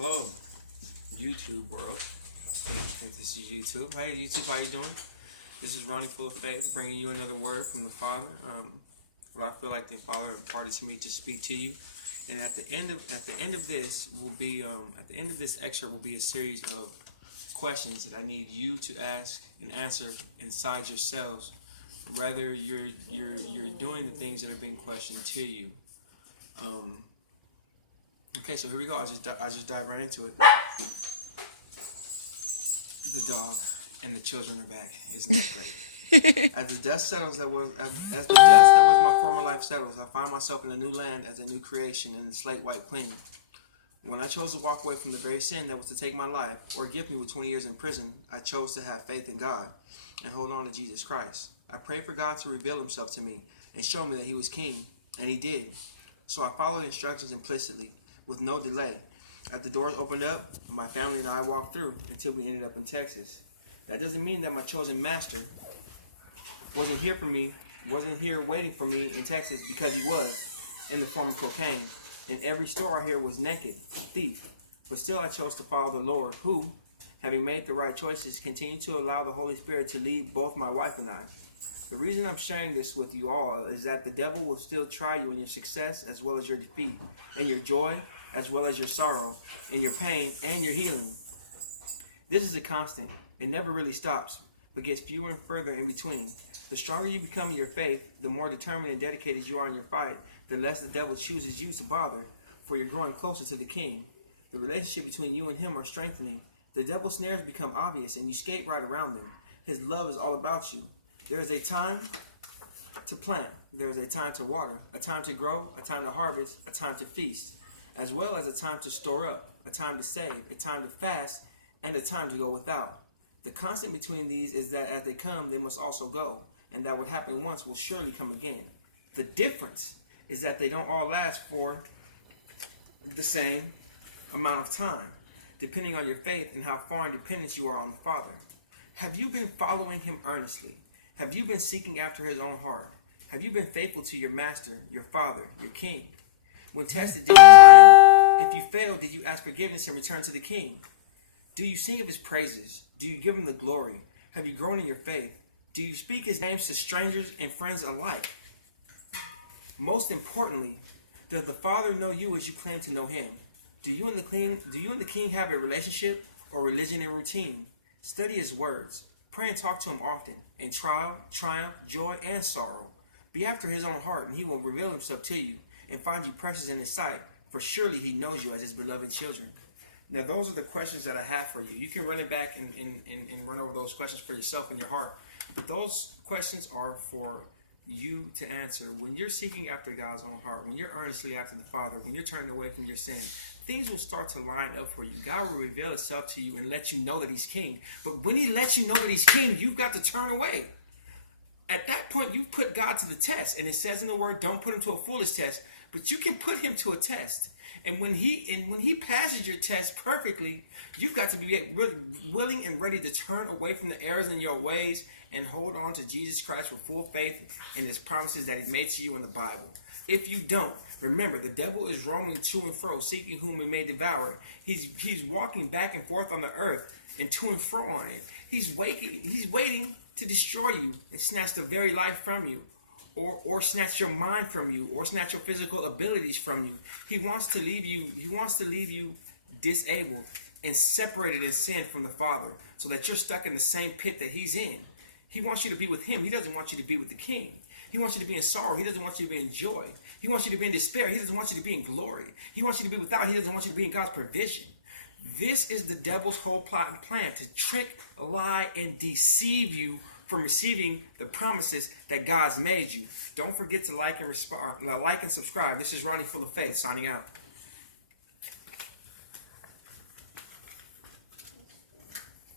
Hello, YouTube world. I think this is YouTube. Hey, YouTube, how you doing? This is Ronnie Full of Faith, bringing you another word from the Father. What I feel like the Father imparted to me to speak to you. And at the end of this will be at the end of this excerpt will be a series of questions that I need you to ask and answer inside yourselves, whether you're doing the things that are being questioned to you. Okay, so here we go. I just dive right into it. The dog and the children are back. Isn't that great? As the dust that was my former life settles, I find myself in a new land as a new creation in the slate white clean. When I chose to walk away from the very sin that was to take my life or gift me with 20 years in prison, I chose to have faith in God and hold on to Jesus Christ. I prayed for God to reveal himself to me and show me that he was king, and he did. So I followed instructions implicitly, with no delay. As the doors opened up, my family and I walked through until we ended up in Texas. That doesn't mean that my chosen master wasn't here waiting for me in Texas, because he was, in the form of cocaine. In every store I hear was naked, thief. But still I chose to follow the Lord, who, having made the right choices, continued to allow the Holy Spirit to lead both my wife and I. The reason I'm sharing this with you all is that the devil will still try you in your success as well as your defeat, in your joy as well as your sorrow, in your pain and your healing. This is a constant. It never really stops, but gets fewer and further in between. The stronger you become in your faith, the more determined and dedicated you are in your fight, the less the devil chooses you to bother, for you're growing closer to the king. The relationship between you and him are strengthening. The devil's snares become obvious and you skate right around them. His love is all about you. There is a time to plant, there is a time to water, a time to grow, a time to harvest, a time to feast, as well as a time to store up, a time to save, a time to fast, and a time to go without. The constant between these is that as they come, they must also go, and that what happened once will surely come again. The difference is that they don't all last for the same amount of time, depending on your faith and how far in dependence you are on the Father. Have you been following him earnestly? Have you been seeking after his own heart? Have you been faithful to your master, your father, your king? When tested, did you triumph? If you failed, did you ask forgiveness and return to the king? Do you sing of his praises? Do you give him the glory? Have you grown in your faith? Do you speak his names to strangers and friends alike? Most importantly, does the Father know you as you claim to know him? Do you and the king have a relationship or religion and routine? Study his words. Pray and talk to him often, in trial, triumph, joy, and sorrow. Be after his own heart, and he will reveal himself to you and find you precious in his sight, for surely he knows you as his beloved children. Now, those are the questions that I have for you. You can run it back and run over those questions for yourself in your heart. But those questions are for you to answer. When you're seeking after God's own heart, when you're earnestly after the Father, when you're turning away from your sin, things will start to line up for you. God will reveal himself to you and let you know that he's king. But when he lets you know that he's king, you've got to turn away. At that point, you've put God to the test. And it says in the word, don't put him to a foolish test. But you can put him to a test. And when he passes your test perfectly, you've got to be willing and ready to turn away from the errors in your ways and hold on to Jesus Christ with full faith in his promises that he made to you in the Bible. If you don't, remember, the devil is roaming to and fro, seeking whom he may devour. He's walking back and forth on the earth and to and fro on it. He's waiting to destroy you and snatch the very life from you. Or snatch your mind from you, or snatch your physical abilities from you. He wants to leave you disabled and separated in sin from the Father, so that you're stuck in the same pit that he's in. He wants you to be with him. He doesn't want you to be with the king. He wants you to be in sorrow. He doesn't want you to be in joy. He wants you to be in despair. He doesn't want you to be in glory. He wants you to be without. He doesn't want you to be in God's provision. This is the devil's whole plot and plan, to trick, lie, and deceive you from receiving the promises that God's made you. Don't forget to like and subscribe. This is Ronnie Full of Faith, signing out.